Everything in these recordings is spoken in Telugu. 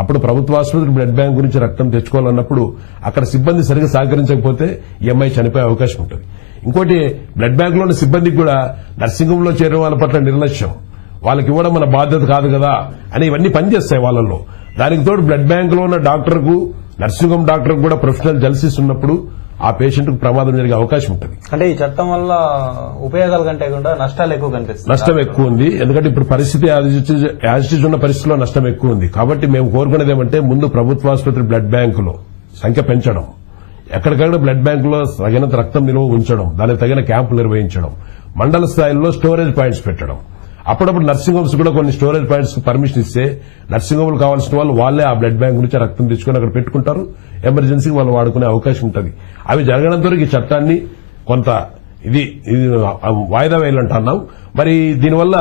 అప్పుడు ప్రభుత్వ ఆసుపత్రి బ్లడ్ బ్యాంక్ గురించి రక్తం తెచ్చుకోవాలన్నప్పుడు అక్కడ సిబ్బంది సరిగ్గా సహకరించకపోతే ఈ అమ్మాయి చనిపోయే అవకాశం ఉంటుంది. ఇంకోటి బ్లడ్ బ్యాంక్ లోని సిబ్బందికి కూడా నర్సింగ్ హోమ్ లో చేరిన వాళ్ళ పట్ల నిర్లక్ష్యం, వాళ్ళకి ఇవ్వడం మన బాధ్యత కాదు కదా అని ఇవన్నీ పనిచేస్తాయి వాళ్ళల్లో. దానికి తోడు బ్లడ్ బ్యాంక్ లో ఉన్న డాక్టర్ కు నర్సింగ్ హోమ్ డాక్టర్ కూడా ప్రొఫెషనల్ జల్సీస్ ఉన్నప్పుడు ఆ పేషెంట్ కు ప్రమాదం జరిగే అవకాశం ఉంటుంది. అంటే ఈ చట్టం వల్ల ఉపయోగాల కంటే కూడా నష్టాలు ఎక్కువ కనిపిస్తుంది. నష్టం ఎక్కువ ఉంది. ఎందుకంటే ఇప్పుడు పరిస్థితి యాజిటీస్ ఉన్న పరిస్థితిలో నష్టం ఎక్కువ ఉంది. కాబట్టి మేము కోరుకునేది ఏమంటే ముందు ప్రభుత్వ ఆసుపత్రి బ్లడ్ బ్యాంకులో సంఖ్య పెంచడం, ఎక్కడికక్కడ బ్లడ్ బ్యాంకులో తగినంత రక్తం నిల్వ ఉంచడం, దానికి తగిన క్యాంపులు నిర్వహించడం, మండల స్థాయిలో స్టోరేజ్ పాయింట్స్ పెట్టడం. అప్పుడప్పుడు నర్సింగ్ హోమ్స్ కూడా కొన్ని స్టోరేజ్ పాయింట్స్ పర్మిషన్ ఇస్తే నర్సింగ్ హోమ్లు కావాల్సిన వాళ్ళు వాళ్లే ఆ బ్లడ్ బ్యాంక్ నుంచి రక్తం తెచ్చుకుని అక్కడ పెట్టుకుంటారు. ఎమర్జెన్సీకి వాళ్ళు వాడుకునే అవకాశం ఉంటుంది. అవి జరగడంతో ఈ చట్టాన్ని కొంత ఇది వాయిదా వేయాలంటున్నాం. మరి దీనివల్ల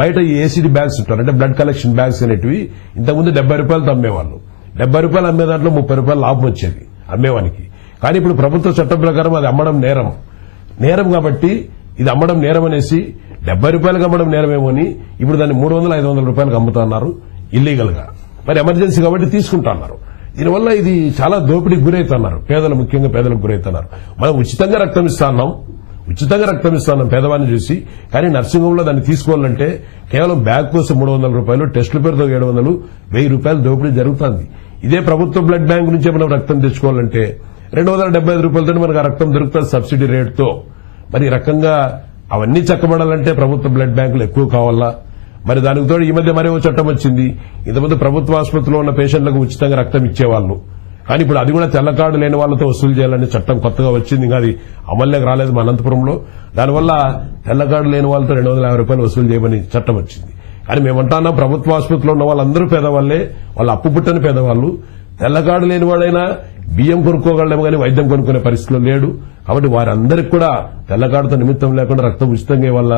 బయట ఈ ఏసీడీ బ్యాగ్స్ ఉంటారు, అంటే బ్లడ్ కలెక్షన్ బ్యాగ్స్ అనేటివి ఇంతకుముందు 70 రూపాయలతో అమ్మేవాళ్ళు. 70 రూపాయలు అమ్మే దాంట్లో 30 రూపాయలు లాభం వచ్చేది అమ్మేవానికి. కానీ ఇప్పుడు ప్రభుత్వ చట్టం ప్రకారం అది అమ్మడం నేరం కాబట్టి ఇది అమ్మడం నేరం అనేసి 70 రూపాయలకు అమ్మడం నేరమేమో అని ఇప్పుడు దాన్ని 300-500 రూపాయలకు అమ్ముతున్నారు ఇల్లీగల్ గా. మరి ఎమర్జెన్సీ కాబట్టి తీసుకుంటున్నారు. దీనివల్ల ఇది చాలా దోపిడీకి గురవుతున్నారు, ముఖ్యంగా పేదలకు గురవుతున్నారు. మనం ఉచితంగా రక్తం ఇస్తున్నాం పేదవాడిని చూసి. కానీ నర్సింగ్ హోమ్ లో దాన్ని తీసుకోవాలంటే కేవలం బ్యాగ్ కోసం 300 రూపాయలు, టెస్టుల పేరుతో 700, 1000 రూపాయలు దోపిడీ జరుగుతుంది. ఇదే ప్రభుత్వ బ్లడ్ బ్యాంక్ నుంచే మనం రక్తం తెచ్చుకోవాలంటే 275 రూపాయలతో మనకు ఆ రక్తం దొరుకుతుంది సబ్సిడీ రేటుతో. మరి ఈ రకంగా అవన్నీ చక్కబడాలంటే ప్రభుత్వ బ్లడ్ బ్యాంకులు ఎక్కువ కావాలా? మరి దానికి తోడు ఈ మధ్య మరో చట్టం వచ్చింది. ఇంతకుముందు ప్రభుత్వ ఆసుపత్రిలో ఉన్న పేషెంట్లకు ఉచితంగా రక్తం ఇచ్చేవాళ్లు. కానీ ఇప్పుడు అది కూడా తెల్ల కార్డు లేని వాళ్లతో వసూలు చేయాలనే చట్టం కొత్తగా వచ్చింది. ఇంకా అది అమల్లోకి రాలేదు మన అనంతపురంలో. దానివల్ల తెల్ల కార్డు లేని వాళ్ళతో 250 రూపాయలు వసూలు చేయమని చట్టం వచ్చింది. కానీ మేమంటున్నాం ప్రభుత్వ ఆసుపత్రిలో ఉన్న వాళ్ళందరూ పేదవాళ్లే, వాళ్ళు అప్పు పుట్టని పేదవాళ్లు. తెల్ల కార్డు లేని వాడైనా బియ్యం కొనుక్కోగలడేమో కానీ వైద్యం కొనుక్కునే పరిస్థితిలో లేడు. కాబట్టి వారందరికీ కూడా తెల్లకాడుతో నిమిత్తం లేకుండా రక్తం ఉచితంగా వల్ల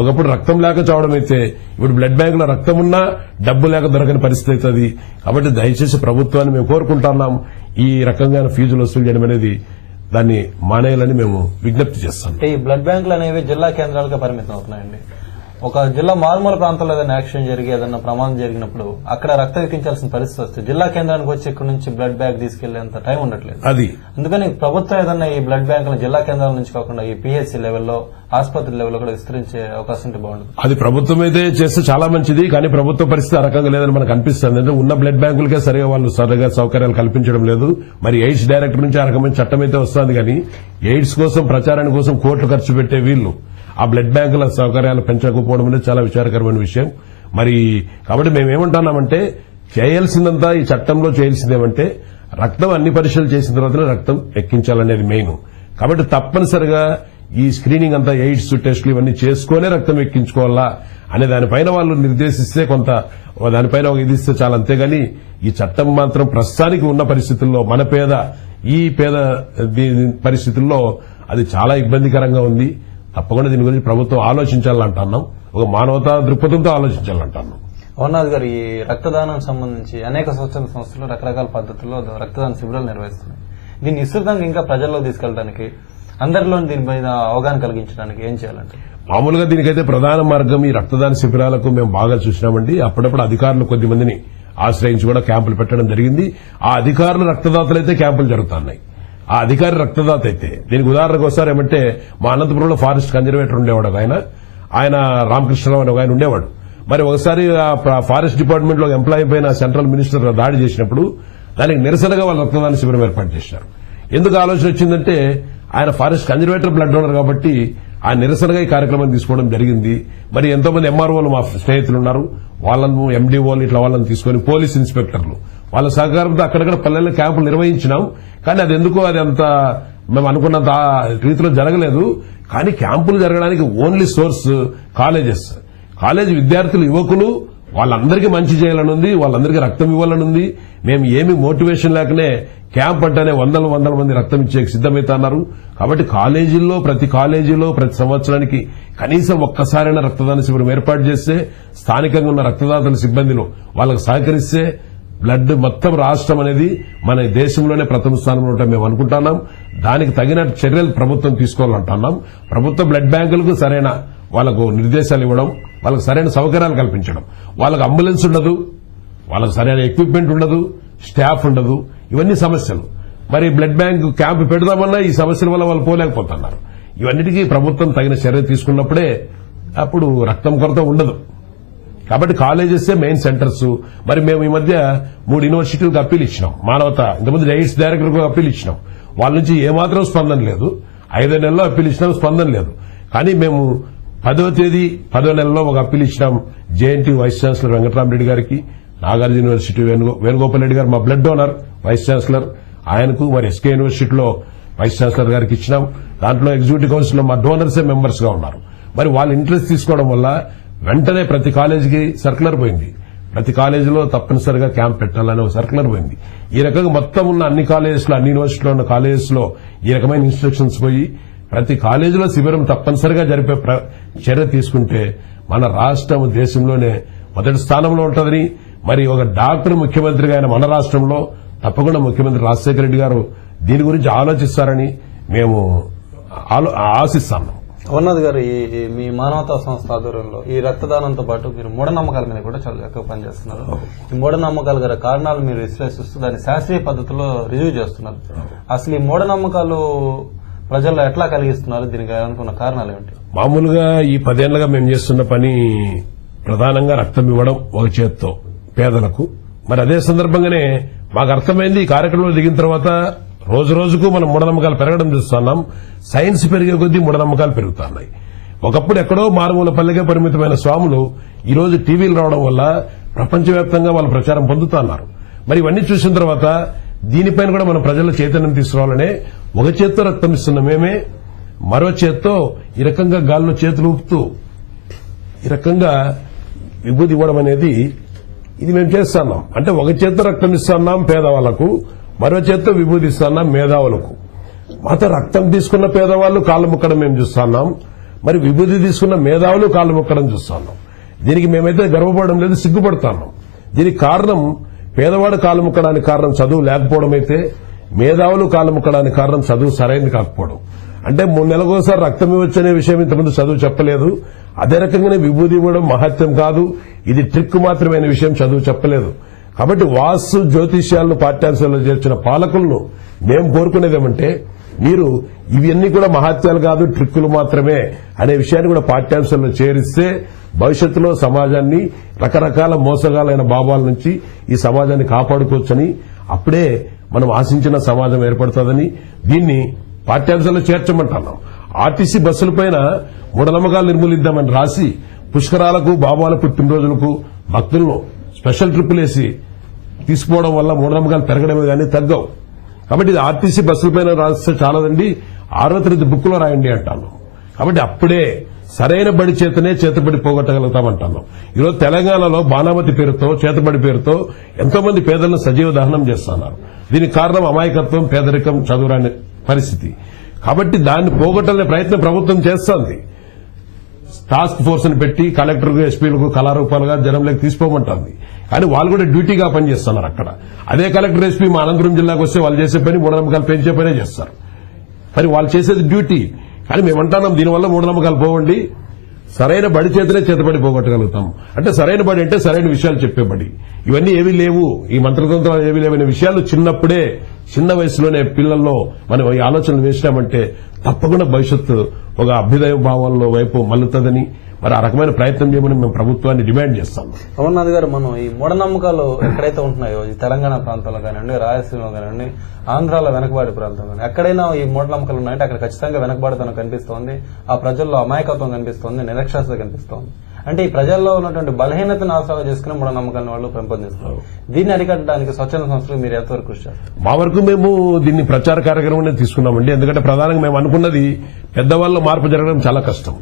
ఒకప్పుడు రక్తం లేక చావడం అయితే ఇప్పుడు బ్లడ్ బ్యాంక్ లో రక్తం ఉన్నా డబ్బు లేక దొరకని పరిస్థితి అవుతుంది. కాబట్టి దయచేసి ప్రభుత్వాన్ని మేము కోరుకుంటున్నాం, ఈ రకంగా ఫీజులు వసూలు చేయడం అనేది దాన్ని మానేయాలని మేము విజ్ఞప్తి చేస్తాం. ఈ బ్లడ్ బ్యాంకులు అనేవి జిల్లా కేంద్రాలుగా పరిమితం అవుతున్నాయండి. ఒక జిల్లా మారుమూల ప్రాంతంలో ఏదైనా యాక్సిడెంట్ జరిగి ఏదైనా ప్రమాదం జరిగినప్పుడు అక్కడ రక్తం ఎక్కించాల్సిన పరిస్థితి వస్తే జిల్లా కేంద్రానికి వచ్చి ఇక్కడ నుంచి బ్లడ్ బ్యాంక్ తీసుకెళ్లేంత టైం ఉండట్లేదు. అందుకని ప్రభుత్వం ఏదన్నా ఈ బ్లడ్ బ్యాంకులను జిల్లా కేంద్రాల నుంచి కాకుండా ఈ పిహెచ్సి లెవెల్లో, ఆసుపత్రి లెవెల్లో కూడా విస్తరించే అవకాశం ఉంటే బాగుంటుంది. అది ప్రభుత్వం అయితే చేస్తే చాలా మంచిది. కానీ ప్రభుత్వ పరిస్థితి ఆ రకంగా లేదని మనకు అనిపిస్తుంది. అంటే ఉన్న బ్లడ్ బ్యాంకులకే సరిగా వాళ్ళు సరిగా సౌకర్యాలు కల్పించడం లేదు. మరి ఎయిడ్స్ డైరెక్టర్ నుంచి ఆ రకమైన చట్టం అయితే వస్తుంది. కానీ ఎయిడ్స్ కోసం ప్రచారాని కోసం కోట్లు ఖర్చు పెట్టే వీళ్లు ఆ బ్లడ్ బ్యాంకుల సౌకర్యాలు పెంచకపోవడం అనేది చాలా విచారకరమైన విషయం. మరి కాబట్టి మేమేమంటున్నామంటే చేయాల్సిందంతా ఈ చట్టంలో చేయాల్సిందేమంటే రక్తం అన్ని పరీక్షలు చేసిన తర్వాతనే రక్తం ఎక్కించాలనేది మెయిన్. కాబట్టి తప్పనిసరిగా ఈ స్క్రీనింగ్ అంతా ఎయిడ్స్ టెస్టులు ఇవన్నీ చేసుకునే రక్తం ఎక్కించుకోవాలా అనే దానిపైన వాళ్ళు నిర్దేశిస్తే కొంత దానిపైన ఒక ఇది ఇస్తే చాలా. అంతేగాని ఈ చట్టం మాత్రం ప్రస్తుతానికి ఉన్న పరిస్థితుల్లో మన పేద పరిస్థితుల్లో అది చాలా ఇబ్బందికరంగా ఉంది. తప్పకుండా దీని గురించి ప్రభుత్వం ఆలోచించాలంటున్నాం, ఒక మానవతా దృక్పథంతో ఆలోచించాలంటున్నాం. అమర్నాథ్ గారు, ఈ రక్తదానం సంబంధించి అనేక స్వచ్ఛంద సంస్థలు రకరకాల పద్ధతుల్లో రక్తదాన శిబిరాలు నిర్వహిస్తున్నాయి. దీన్ని విస్తృతంగా ఇంకా ప్రజల్లో తీసుకెళ్లడానికి, అందరిలో దీని మీద అవగాహన కలిగించడానికి ఏం చేయాలంటే? మామూలుగా దీనికైతే ప్రధాన మార్గం ఈ రక్తదాన శిబిరాలకు మేము బాగా చూసినామండి. అప్పుడప్పుడు అధికారులు కొద్ది మందిని ఆశ్రయించి కూడా క్యాంపులు పెట్టడం జరిగింది. ఆ అధికారులు రక్తదాతలైతే క్యాంపులు జరుగుతున్నాయి. ఆ అధికారి రక్తదాత అయితే దీనికి ఉదాహరణకు వస్తారు ఏమంటే మా అనంతపురంలో ఫారెస్ట్ కన్జర్వేటర్ ఉండేవాడు ఆయన రామకృష్ణరావు అని ఆయన ఉండేవాడు. మరి ఒకసారి ఫారెస్ట్ డిపార్ట్మెంట్ లో ఎంప్లాయీ పైన సెంట్రల్ మినిస్టర్ దాడి చేసినప్పుడు దానికి నిరసనగా వాళ్ళు రక్తదాన శిబిరం ఏర్పాటు చేశారు. ఎందుకు ఆలోచన వచ్చిందంటే ఆయన ఫారెస్ట్ కన్జర్వేటర్ బ్లడ్ డోనర్ కాబట్టి ఆ నిరసనగా ఈ కార్యక్రమం తీసుకోవడం జరిగింది. మరి ఎంతో మంది ఎంఆర్ఓలు మా స్నేహితులు ఉన్నారు, వాళ్ళను ఎండీఓలు ఇట్లా వాళ్ళని తీసుకుని పోలీస్ ఇన్స్పెక్టర్లు వాళ్ళ సహకారంతో అక్కడక్కడ పల్లెల్లో క్యాంపులు నిర్వహించినాం. కానీ అది ఎందుకో అది అంత మేము అనుకున్నంత రీతిలో జరగలేదు. కానీ క్యాంపులు జరగడానికి ఓన్లీ సోర్స్ కాలేజ్ విద్యార్థులు, యువకులు, వాళ్ళందరికీ మంచి చేయాలనుంది, వాళ్ళందరికీ రక్తం ఇవ్వాలనుంది. మేము ఏమి మోటివేషన్ లేకనే క్యాంప్ అంటేనే వందల మంది రక్తం ఇచ్చే సిద్దమవుతున్నారు. కాబట్టి ప్రతి కాలేజీలో ప్రతి సంవత్సరానికి కనీసం ఒక్కసారైనా రక్తదాన శిబిరం ఏర్పాటు చేస్తే స్థానికంగా ఉన్న రక్తదాతల సిబ్బందిలో వాళ్ళకు సహకరిస్తే బ్లడ్ మొత్తం రాష్ట్రం అనేది మన దేశంలోనే ప్రథమ స్థానంలో ఉంటాం మేము అనుకుంటున్నాం. దానికి తగిన చర్యలు ప్రభుత్వం తీసుకోవాలంటున్నాం. ప్రభుత్వ బ్లడ్ బ్యాంకులకు సరైన వాళ్ళకు నిర్దేశాలు ఇవ్వడం, వాళ్ళకు సరైన సౌకర్యాలు కల్పించడం. వాళ్ళకు అంబులెన్స్ ఉండదు, వాళ్ళకి సరైన ఎక్విప్మెంట్ ఉండదు, స్టాఫ్ ఉండదు, ఇవన్నీ సమస్యలు. మరి బ్లడ్ బ్యాంక్ క్యాంప్ పెడదామన్నా ఈ సమస్యల వల్ల వాళ్ళు పోలేకపోతున్నారు. ఇవన్నిటికీ ప్రభుత్వం తగిన చర్య తీసుకున్నప్పుడే అప్పుడు రక్తం కొరత ఉండదు. కాబట్టి కాలేజెసే మెయిన్ సెంటర్స్. మరి మేము ఈ మధ్య 3 యూనివర్సిటీలకు అప్పీల్ ఇచ్చినాం. మానవత ఇంతకుముందు ఎయిడ్స్ డైరెక్టర్కు అప్పీల్ ఇచ్చినాం. వాళ్ళ నుంచి ఏమాత్రం స్పందన లేదు. 5వ నెలలో అప్పీల్ ఇచ్చినాం, స్పందన లేదు. కానీ మేము 10వ తేదీ 10వ నెలలో ఒక అప్పీల్ ఇచ్చినాం జేఎన్టీ వైస్ ఛాన్సలర్ వెంకటరామరెడ్డి గారికి, నాగార్జున యూనివర్సిటీ వేణుగోపాల్ రెడ్డి గారు మా బ్లడ్ డోనర్ వైస్ ఛాన్సలర్ ఆయనకు, మరి ఎస్కే యూనివర్సిటీలో వైస్ ఛాన్సలర్ గారికి ఇచ్చినాం. దాంట్లో ఎగ్జిక్యూటివ్ కౌన్సిల్లో మా డోనర్సే మెంబర్స్ గా ఉన్నారు. మరి వాళ్ళు ఇంట్రెస్ట్ తీసుకోవడం వల్ల వెంటనే ప్రతి కాలేజీకి సర్కులర్ పోయింది. ప్రతి కాలేజీలో తప్పనిసరిగా క్యాంప్ పెట్టాలని ఒక సర్కులర్ పోయింది. ఈ రకంగా మొత్తం ఉన్న అన్ని కాలేజెస్లో, అన్ని యూనివర్సిటీలో ఉన్న కాలేజెస్లో ఈ రకమైన ఇన్స్ట్రక్షన్స్ పోయి ప్రతి కాలేజీలో శిబిరం తప్పనిసరిగా జరిపే చర్య తీసుకుంటే మన రాష్ట్రం దేశంలోనే మొదటి స్థానంలో ఉంటుందని, మరి ఒక డాక్టర్ ముఖ్యమంత్రిగా ఆయన మన రాష్ట్రంలో తప్పకుండా ముఖ్యమంత్రి రాజశేఖర రెడ్డి గారు దీని గురించి ఆలోచిస్తారని మేము ఆశిస్తాము. అమర్నాథ్ గారు, ఈ మీ మానవతా సంస్థ ఆధ్వర్యంలో ఈ రక్తదానంతో పాటు మీరు మూఢనమ్మకాల మీద కూడా చాలా ఎక్కువ పనిచేస్తున్నారు. ఈ మూఢనమ్మకాల గల కారణాలు మీరు విశ్లేషిస్తూ దాన్ని శాస్త్రీయ పద్ధతిలో రివ్యూ చేస్తున్నారు. అసలు ఈ మూఢనమ్మకాలు ప్రజల్లో ఎట్లా కలిగిస్తున్నారు, దీనికి అనుకున్న కారణాలు ఏమిటి? మామూలుగా ఈ 10 ఏళ్లుగా మేము చేస్తున్న పని ప్రధానంగా రక్తం ఇవ్వడం ఒక చేత్తో పేదలకు. మరి అదే సందర్భంగానే మాకు అర్థమైంది ఈ కార్యక్రమంలో దిగిన తర్వాత రోజు రోజుకు మనం మూఢనమ్మకాలు పెరగడం చూస్తున్నాం. సైన్స్ పెరిగే కొద్దీ మూఢనమ్మకాలు పెరుగుతున్నాయి. ఒకప్పుడు ఎక్కడో మారుమూల పల్లెకే పరిమితమైన స్వాములు ఈ రోజు టీవీలు రావడం వల్ల ప్రపంచవ్యాప్తంగా వాళ్ళు ప్రచారం పొందుతున్నారు. మరి ఇవన్నీ చూసిన తర్వాత దీనిపైన కూడా మనం ప్రజల్లో చైతన్యం తీసుకురావాలనే ఒక చేత్తో రక్తం ఇస్తున్న మేమే మరో చేత్తో ఈ రకంగా గాల్లో చేతులు ఊపుతూ ఈ రకంగా విభూతి ఇవ్వడం అనేది ఇది మేము చేస్తున్నాం. అంటే ఒక చేత్తో రక్తం ఇస్తున్నాం పేదవాళ్లకు, మరో చేత్తో విభూతి ఇస్తున్నాం మేధావులకు. మాతో రక్తం తీసుకున్న పేదవాళ్లు కాళ్ళు ముక్కడం మేము చూస్తున్నాం, మరి విభూతి తీసుకున్న మేధావులు కాళ్ళు ముక్కడం చూస్తున్నాం. దీనికి మేమైతే గర్వపడడం లేదు, సిగ్గుపడుతున్నాం. దీనికి కారణం పేదవాడు కాళ్ళు ముక్కడానికి కారణం చదువు లేకపోవడం అయితే, మేధావులు కాళ్ళు ముక్కడానికి కారణం చదువు సరైనది కాకపోవడం. అంటే 3 నెలలకోసారి రక్తం ఇవ్వచ్చు అనే విషయం ఇంతకుముందు చదువు చెప్పలేదు. అదే రకంగానే విభూతి ఇవ్వడం మహత్యం కాదు, ఇది ట్రిక్ మాత్రమే అనే విషయం చదువు చెప్పలేదు. కాబట్టి వాస్తు జ్యోతిష్యాలను పాఠ్యాంశాల్లో చేర్చిన పాలకులను మేము కోరుకునేదేమంటే మీరు ఇవన్నీ కూడా మహత్యాలు కాదు, ట్రిక్కులు మాత్రమే అనే విషయాన్ని కూడా పాఠ్యాంశాల్లో చేరిస్తే భవిష్యత్తులో సమాజాన్ని రకరకాల మోసగాలైన భావాల నుంచి ఈ సమాజాన్ని కాపాడుకోవచ్చని, అప్పుడే మనం ఆశించిన సమాజం ఏర్పడుతుందని దీన్ని పాఠ్యాంశాల్లో చేర్చమంటున్నాం. ఆర్టీసీ బస్సులపైన మూఢనమ్మకాలు నిర్మూలిద్దామని రాసి పుష్కరాలకు, బాబాల పుట్టినరోజులకు భక్తులను స్పెషల్ ట్రిప్పులేసి తీసుకుపోవడం వల్ల మూఢనమ్మకాలు పెరగడమే కానీ తగ్గవు. కాబట్టి ఇది ఆర్టీసీ బస్సులపైన రాస్తే చాలదండి, 6వ తరగతి బుక్లో రాయండి అంటాను. కాబట్టి అప్పుడే సరైన బడి చేతనే చేతబడి పోగొట్టగలుగుతామంటున్నాం. ఈరోజు తెలంగాణలో బాణామతి పేరుతో, చేతబడి పేరుతో ఎంతో మంది పేదలను సజీవ దహనం చేస్తున్నారు. దీనికి కారణం అమాయకత్వం, పేదరికం, చదువురాని పరిస్థితి. కాబట్టి దాన్ని పోగొట్టాలనే ప్రయత్నం ప్రభుత్వం చేస్తోంది. టాస్క్ ఫోర్స్ ని పెట్టి కలెక్టర్కు, ఎస్పీలకు కళారూపాలుగా జనంలోకి తీసుకోమంటుంది. కానీ వాళ్ళు కూడా డ్యూటీగా పనిచేస్తున్నారు అక్కడ. అదే కలెక్టర్, ఎస్పీ మా అనంతపురం జిల్లాకు వస్తే వాళ్ళు చేసే పని మూఢనమ్మకాలు పెంచే పనే చేస్తారు. మరి వాళ్ళు చేసేది డ్యూటీ. కానీ మేమంటున్నాం దీనివల్ల మూఢనమ్మకాలు పోవండి, సరైన బడి చేతనే చేతబడి పోగొట్టగలుగుతాం. అంటే సరైన బడి అంటే సరైన విషయాలు చెప్పే బడి. ఇవన్నీ ఏవీ లేవు, ఈ మంత్రతంత్రాలు ఏవీ లేవనే విషయాలు చిన్నప్పుడే, చిన్న వయసులోనే పిల్లల్లో మనం ఈ ఆలోచనలు వేసినామంటే తప్పకుండా భవిష్యత్తు ఒక అభ్యుదయ భావంలో వైపు మల్లుతుందని, మరి ఆ రకమైన ప్రయత్నం చేయమని మేము ప్రభుత్వాన్ని డిమాండ్ చేస్తాం. అమర్నాథ్ గారు, మనం ఈ మూఢనమ్మకాలు ఎక్కడైతే ఉంటున్నాయో, ఈ తెలంగాణ ప్రాంతంలో కానివ్వండి, రాయలసీమలో కానివ్వండి, ఆంధ్రాలో వెనకబాడి ప్రాంతం కానీ ఎక్కడైనా ఈ మూఢనమ్మకాలు ఉన్నాయంటే అక్కడ ఖచ్చితంగా వెనకబాటుతనం కనిపిస్తోంది, ఆ ప్రజల్లో అమాయకత్వం కనిపిస్తోంది, నిరక్షరాస్యత కనిపిస్తోంది. అంటే ఈ ప్రజల్లో ఉన్నటువంటి బలహీనతను ఆసరా చేసుకుని మూఢనమ్మకాలను వాళ్ళు పెంపొందిస్తున్నారు. దీన్ని అరికట్టడానికి స్వచ్ఛంద సంస్థలు మీరు ఎంతవరకు కృషి చేస్తారు? మా వరకు మేము దీన్ని ప్రచార కార్యక్రమం తీసుకున్నామండి. ఎందుకంటే ప్రధానంగా మేము అనుకున్నది పెద్దవాళ్ళ మార్పు జరగడం చాలా కష్టం.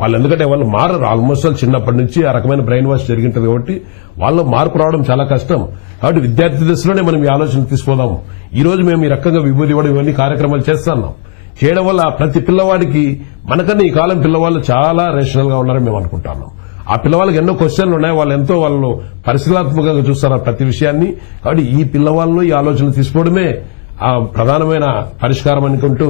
వాళ్ళు ఎందుకంటే వాళ్ళు మారరు, ఆల్మోస్ట్ చిన్నప్పటి నుంచి ఆ రకమైన బ్రెయిన్ వాష్ జరిగింటది కాబట్టి వాళ్ళ మార్పు రావడం చాలా కష్టం. కాబట్టి విద్యార్థి దశలోనే మనం ఈ ఆలోచన తీసుకోదాము. ఈ రోజు మేము ఈ రకంగా విభూతి ఇవ్వడం ఇవన్నీ కార్యక్రమాలు చేస్తున్నాం. చేయడం వల్ల ప్రతి పిల్లవాడికి, మనకన్నా ఈ కాలం పిల్లవాళ్ళు చాలా రేషనల్ గా ఉన్నారని మేము అనుకుంటున్నాం. ఆ పిల్లవాళ్ళకి ఎన్నో క్వశ్చన్లు ఉన్నాయి, వాళ్ళు పరిశీలనాత్మకంగా చూస్తారు ప్రతి విషయాన్ని. కాబట్టి ఈ పిల్లవాళ్ళు ఈ ఆలోచనలు తీసుకోవడమే ఆ ప్రధానమైన పరిష్కారం అనుకుంటూ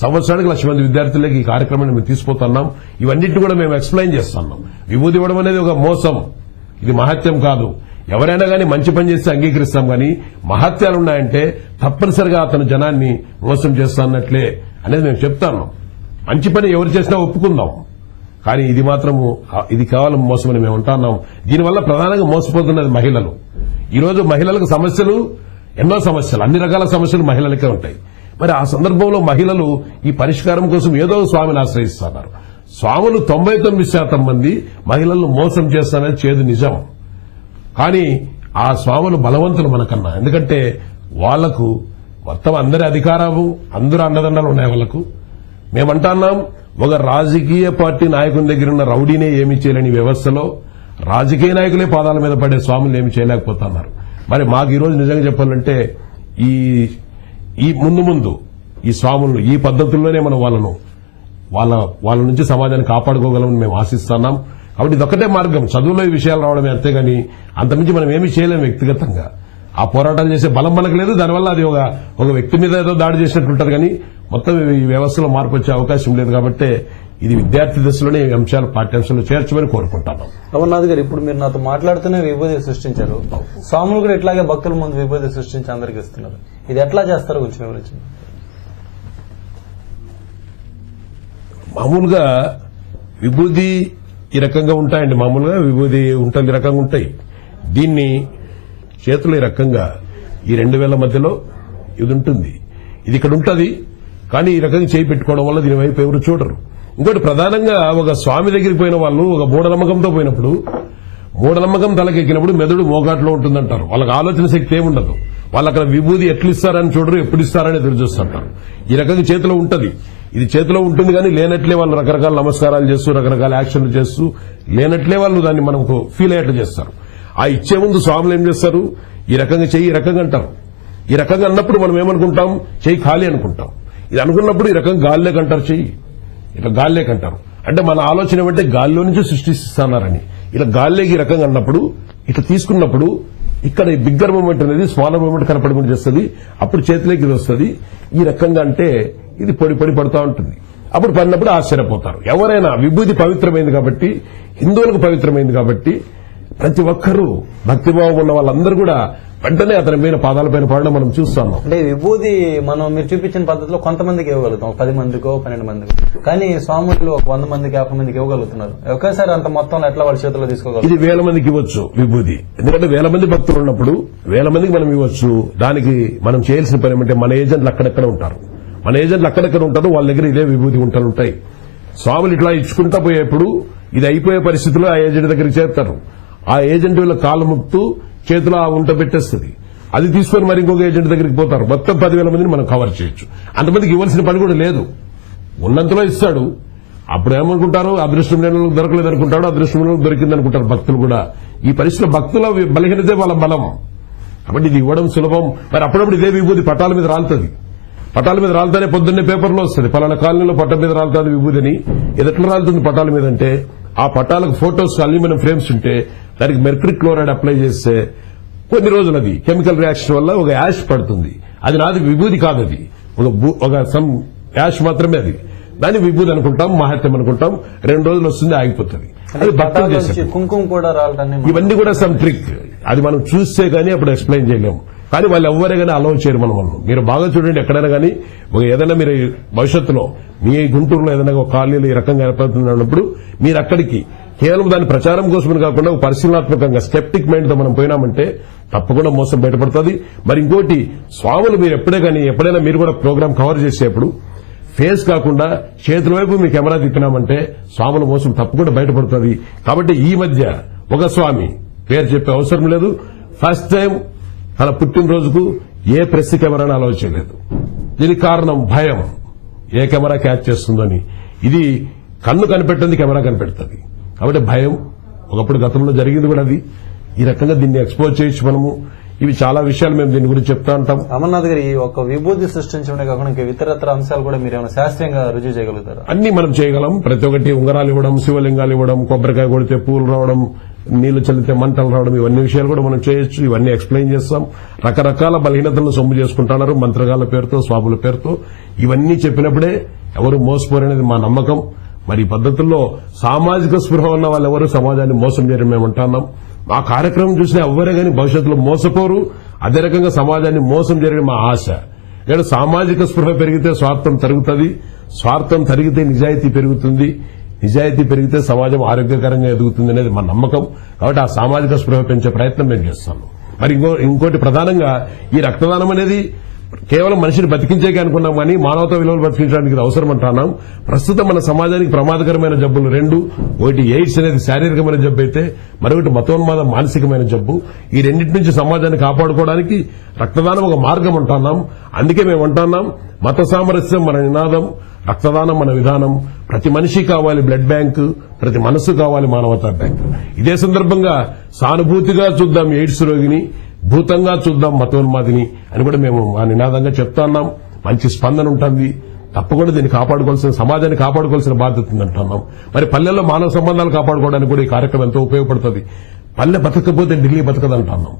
సంవత్సరానికి 1,00,000 మంది విద్యార్థులకి ఈ కార్యక్రమాన్ని మేము తీసుకుపోతున్నాం. ఇవన్నింటినీ కూడా మేము ఎక్స్ప్లెయిన్ చేస్తున్నాం. విభూతి ఇవ్వడం అనేది ఒక మోసం, ఇది మహత్యం కాదు. ఎవరైనా కానీ మంచి పని చేస్తే అంగీకరిస్తాం కానీ మహత్యాలున్నాయంటే తప్పనిసరిగా అతను జనాన్ని మోసం చేస్తానట్లే అనేది మేము చెప్తాను. మంచి పని ఎవరు చేసినా ఒప్పుకుందాం, కానీ ఇది మాత్రము ఇది కేవలం మోసమని మేము అంటున్నాం. దీనివల్ల ప్రధానంగా మోసపోతున్నది మహిళలు. ఈరోజు మహిళలకు సమస్యలు, ఎన్నో సమస్యలు, అన్ని రకాల సమస్యలు మహిళలకే ఉంటాయి. మరి ఆ సందర్భంలో మహిళలు ఈ పరిష్కారం కోసం ఏదో స్వామిని ఆశ్రయిస్తున్నారు. స్వాములు 99% మంది మహిళలను మోసం చేస్తారనేది చేదు నిజం. కానీ ఆ స్వాములు బలవంతులు మనకన్నా, ఎందుకంటే వాళ్లకు మొత్తం అందరి అధికారాలు, అందరూ అండదండలు ఉన్నాయి వాళ్లకు. మేమంటున్నాం, ఒక రాజకీయ పార్టీ నాయకుని దగ్గర ఉన్న రౌడీనే ఏమీ చేయలేని వ్యవస్థలో రాజకీయ నాయకులే పాదాల మీద పడే స్వాములు ఏమి చేయలేకపోతున్నారు. మరి మాకు ఈరోజు నిజంగా చెప్పాలంటే ఈ ముందు ఈ స్వాములను ఈ పద్ధతుల్లోనే మనం వాళ్ళ నుంచి సమాజాన్ని కాపాడుకోగలమని మేము ఆశిస్తున్నాం. కాబట్టి ఇదొక్కటే మార్గం, చదువులో ఈ విషయాలు రావడమే, అంతేగాని అంతమించి మనం ఏమీ చేయలేం వ్యక్తిగతంగా. ఆ పోరాటాలు చేసే బలం మనకు లేదు. దానివల్ల అది ఒక వ్యక్తి మీద ఏదో దాడి చేసినట్టుంటారు, కానీ మొత్తం ఈ వ్యవస్థలో మార్పు వచ్చే అవకాశం లేదు. కాబట్టి ఇది విద్యార్థి దశలోనే ఈ అంశాలు పాఠ్యాంశాలు చేర్చమని కోరుకుంటాను. అమర్నాథ్ గారు, ఇప్పుడు మీరు నాతో మాట్లాడుతూనే విభూతి సృష్టించారు. స్వాములు కూడా ఇట్లాగే భక్తుల ముందు విభూతి సృష్టించి అందరికి ఇస్తున్నారు. ఇది ఎట్లా చేస్తారో కొంచెం వివరించండి. మామూలుగా విభూతి ఈ రకంగా ఉంటాయండి. మామూలుగా విభూతి ఉంటలు ఈ రకంగా ఉంటాయి. దీన్ని చేతులు ఈ రకంగా ఈ 2000 మధ్యలో ఇది ఉంటుంది, ఇది ఇక్కడ ఉంటుంది. కానీ ఈ రకంగా చేయి పెట్టుకోవడం వల్ల దీని వైపు ఎవరు చూడరు. ఇంకోటి ప్రధానంగా ఒక స్వామి దగ్గరికి పోయిన వాళ్ళు ఒక మూఢనమ్మకంతో పోయినప్పుడు, మూఢనమ్మకం తలకెక్కినప్పుడు మెదడు మోగాట్లో ఉంటుందంటారు. వాళ్ళకి ఆలోచన శక్తి ఏముండదు. వాళ్ళు అక్కడ విభూతి ఎట్లు ఇస్తారని చూడరు, ఎప్పుడు ఇస్తారని ఎదురు చూస్తుంటారు. ఈ రకంగా చేతిలో ఉంటది, ఇది చేతిలో ఉంటుంది. కానీ లేనట్లే వాళ్ళు రకరకాల నమస్కారాలు చేస్తూ, రకరకాల యాక్షన్లు చేస్తూ, లేనట్లే వాళ్ళు దాన్ని మనకు ఫీల్ అయ్యేట్లు చేస్తారు. ఆ ఇచ్చే ముందు స్వాములు ఏం చేస్తారు, ఈ రకంగా చెయ్యి ఈ రకంగా అంటారు. ఈ రకంగా అన్నప్పుడు మనం ఏమనుకుంటాం, చెయ్యి ఖాళీ అనుకుంటాం. ఇది అనుకున్నప్పుడు ఈ రకంగా గాల్లేక అంటారు, చెయ్యి ఇట్లా గాల్లేక అంటారు. అంటే మన ఆలోచన ఏమంటే గాల్లో నుంచి సృష్టిస్తున్నారని. ఇట్లా గాల్లేకి ఈ రకంగా అన్నప్పుడు, ఇట్లా తీసుకున్నప్పుడు ఇక్కడ ఈ బిగ్గర్ మూమెంట్ అనేది స్మాలర్ మూమెంట్ కనపడకుండా చేస్తుంది. అప్పుడు చేతిలోకి ఇది వస్తుంది. ఈ రకంగా అంటే ఇది పొడి పడుతూ ఉంటుంది. అప్పుడు పడినప్పుడు ఆశ్చర్యపోతారు. ఎవరైనా విభూతి పవిత్రమైంది కాబట్టి, హిందువులకు పవిత్రమైంది కాబట్టి ప్రతి ఒక్కరూ భక్తిభావం ఉన్న వాళ్ళందరూ కూడా వెంటనే అతని మీద పాదాలపైన పడడం మనం చూస్తాం. అంటే విభూతి మీరు చూపించిన పద్ధతిలో కొంతమందికి ఇవ్వగలుగుతాం, 10 మందికో 12 మందికో. కానీ స్వాములు ఒక 100 మందికి 50 మందికి ఇవ్వగలుగుతున్నారు. ఒకేసారి అంత మొత్తం ఎట్లా వాళ్ళ చేతుల్లో తీసుకోగలరు? ఇది 1000 మందికి ఇవ్వచ్చు విభూతి. ఎందుకంటే 1000 మంది భక్తులు ఉన్నప్పుడు 1000 మందికి మనం ఇవ్వచ్చు. దానికి మనం చేయాల్సిన పని ఏమంటే, మన ఏజెంట్లు అక్కడెక్కడ ఉంటారు. మన ఏజెంట్లు అక్కడెక్కడ ఉంటారు, వాళ్ళ దగ్గర ఇదే విభూతి గుంటలు ఉంటాయి. స్వాములు ఇట్లా ఇచ్చుకుంటా పోయేప్పుడు ఇది అయిపోయే పరిస్థితిలో ఆ ఏజెంట్ దగ్గరికి చేస్తారు. ఆ ఏజెంట్ వీళ్ళ కాళ్ళు ముక్తూ చేతిలో ఆ ఉంట పెట్టేస్తుంది. అది తీసుకొని మరి ఇంకొక ఏజెంట్ దగ్గరికి పోతారు. మొత్తం 10,000 మందిని మనం కవర్ చేయొచ్చు. అంతమందికి ఇవ్వాల్సిన పని కూడా లేదు, ఉన్నంతలో ఇస్తాడు. అప్పుడు ఏమనుకుంటారు, అదృష్టం లేని దొరకలేదు అనుకుంటాడు, అదృష్టం దొరికింది అనుకుంటారు భక్తులు కూడా. ఈ పరిస్థితిలో భక్తుల బలహీనతే వాళ్ళ బలం. కాబట్టి ఇది ఇవ్వడం సులభం. మరి అప్పుడప్పుడు ఇదే విభూతి పటాల మీద రాలుతుంది. పటాల మీద రాలుతానే పొద్దున్నే పేపర్లో వస్తుంది, పలానా కాలనీలో పట్టం మీద రాలుతుంది విభూతిని. ఎట్లా రాలుతుంది పటాల మీద అంటే, ఆ పటాలకు ఫోటోస్ అల్యూమినియం ఫ్రేమ్స్ ఉంటే దానికి మెర్క్యూరీ క్లోరైడ్ అప్లై చేస్తే కొన్ని రోజులు అది కెమికల్ రియాక్షన్ వల్ల ఒక యాష్ పడుతుంది. అది నాది విభూతి కాదు, అది ఒక సమ్ యాష్ మాత్రమే. అది దాన్ని విభూతి అనుకుంటాం, మహత్యం అనుకుంటాం. 2 రోజులు వస్తుంది, ఆగిపోతుంది. అది భక్తులు చేసే కుంకుమ కూడా రావటాన్ని, ఇవన్నీ కూడా సమ్ ట్రిక్. అది మనం చూస్తే గానీ అప్పుడు ఎక్స్ప్లెయిన్ చేయలేము. కానీ వాళ్ళు ఎవరే కానీ అలౌ చేయరు మనం. మీరు బాగా చూడండి, ఎక్కడైనా కానీ ఏదైనా మీరు భవిష్యత్తులో మీ గుంటూరులో ఏదైనా ఒక కాలనీలో ఈ రకంగా ఏర్పడుతున్నప్పుడు మీరు అక్కడికి కేవలం దాని ప్రచారం కోసమని కాకుండా ఒక పరిశీలనాత్మకంగా స్కెప్టిక్ మైండ్ తో మనం పోయినామంటే తప్పకుండా మోసం బయటపడుతుంది. మరి ఇంకోటి, స్వాములు మీరు ఎప్పుడైనా మీరు కూడా ప్రోగ్రామ్ కవర్ చేసేప్పుడు ఫేస్ కాకుండా చేతుల వైపు మీ కెమెరా తిప్పినామంటే స్వాముల మోసం తప్పకుండా బయటపడుతుంది. కాబట్టి ఈ మధ్య ఒక స్వామి పేరు చెప్పే అవసరం లేదు, ఫస్ట్ టైం తన పుట్టినరోజుకు ఏ ప్రెస్ కెమెరాను అలౌ చేయలేదు. దీనికి కారణం భయం, ఏ కెమెరా క్యాచ్ చేస్తుందని. ఇది కన్ను కనిపెట్టింది కెమెరా కనిపెడుతుంది. కాబట్టి భయం ఒకప్పుడు గతంలో జరిగింది కూడా. అది ఈ రకంగా దీన్ని ఎక్స్పోజ్ చేయొచ్చు మనము. ఇవి చాలా విషయాలు మేము దీని గురించి చెప్తా ఉంటాం. అమర్నాథ్ గారు, ఈ ఒక విభూతి సృష్టించడమే కాకుండా ఇంకా ఇతరత్ర అంశాలు కూడా మీరు ఏమైనా శాస్త్రీయంగా రుజువు చేయగలుగుతారు? అన్ని మనం చేయగలం. ప్రతి ఒక్కటి ఉంగరాలు ఇవ్వడం, శివలింగాలు ఇవ్వడం, కొబ్బరికాయ కొడితే పూలు రావడం, నీళ్లు చల్లితే మంటలు రావడం, ఇవన్నీ విషయాలు కూడా మనం చేయొచ్చు. ఇవన్నీ ఎక్స్ప్లెయిన్ చేస్తాం. రకరకాల బలహీనతలను సొమ్ము చేసుకుంటున్నారు మంత్రగాళ్ల పేరుతో, స్వాముల పేరుతో. ఇవన్నీ చెప్పినప్పుడే ఎవరు మోసపోరనేది మా నమ్మకం. మరి ఈ పద్ధతుల్లో సామాజిక స్పృహ ఉన్న వాళ్ళు ఎవరు సమాజాన్ని మోసం చేయడం మేమంటున్నాం. ఆ కార్యక్రమం చూసిన ఎవ్వరే గానీ భవిష్యత్తులో మోసపోరు. అదే రకంగా సమాజాన్ని మోసం జరిగిన మా ఆశ. ఇక్కడ సామాజిక స్పృహ పెరిగితే స్వార్థం తరుగుతుంది, స్వార్థం తరిగితే నిజాయితీ పెరుగుతుంది, నిజాయితీ పెరిగితే సమాజం ఆరోగ్యకరంగా ఎదుగుతుంది అనేది మా నమ్మకం. కాబట్టి ఆ సామాజిక స్పృహ పెంచే ప్రయత్నం మేము చేస్తాము. మరి ఇంకోటి ప్రధానంగా ఈ రక్తదానం అనేది కేవలం మనిషిని బతికించేకే అనుకున్నాం కానీ మానవతా విలువలు బతికించడానికి ఇది అవసరం అంటున్నాం. ప్రస్తుతం మన సమాజానికి ప్రమాదకరమైన జబ్బులు రెండు, ఒకటి ఎయిడ్స్ అనేది శారీరకమైన జబ్బు అయితే మరొకటి మతోన్మాదం మానసికమైన జబ్బు. ఈ రెండింటి నుంచి సమాజాన్ని కాపాడుకోవడానికి రక్తదానం ఒక మార్గం అంటున్నాం. అందుకే మేము అంటున్నాం, మత సామరస్యం మన నినాదం, రక్తదానం మన విధానం. ప్రతి మనిషి కావాలి బ్లడ్ బ్యాంక్, ప్రతి మనసు కావాలి మానవతా బ్యాంక్. ఇదే సందర్భంగా సానుభూతిగా చూద్దాం ఎయిడ్స్ రోగిని, భూతంగా చూద్దాం మతోన్మాదిని అని కూడా మేము ఆ నినాదంగా చెప్తున్నాం. మంచి స్పందన ఉంటుంది. తప్పకుండా దీన్ని కాపాడుకోవాల్సిన, సమాజాన్ని కాపాడుకోవాల్సిన బాధ్యత ఉందంటున్నాం. మరి పల్లెల్లో మానవ సంబంధాలు కాపాడుకోవడానికి కూడా ఈ కార్యక్రమం ఎంతో ఉపయోగపడుతుంది. పల్లె బతకపోతే ఢిల్లీ బతకదంటున్నాం,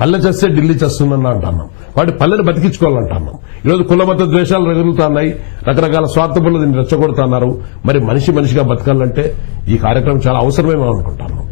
పల్లె చేస్తే ఢిల్లీ చేస్తుందని అంటున్నాం. వాటి పల్లెని బతికించుకోవాలంటున్నాం. ఈరోజు కుల మత ద్వేషాలు రగులుతున్నాయి, రకరకాల స్వార్థపరులు దీన్ని రెచ్చగొడుతున్నారు. మరి మనిషి మనిషిగా బతకాలంటే ఈ కార్యక్రమం చాలా అవసరమేమో అనుకుంటున్నాం.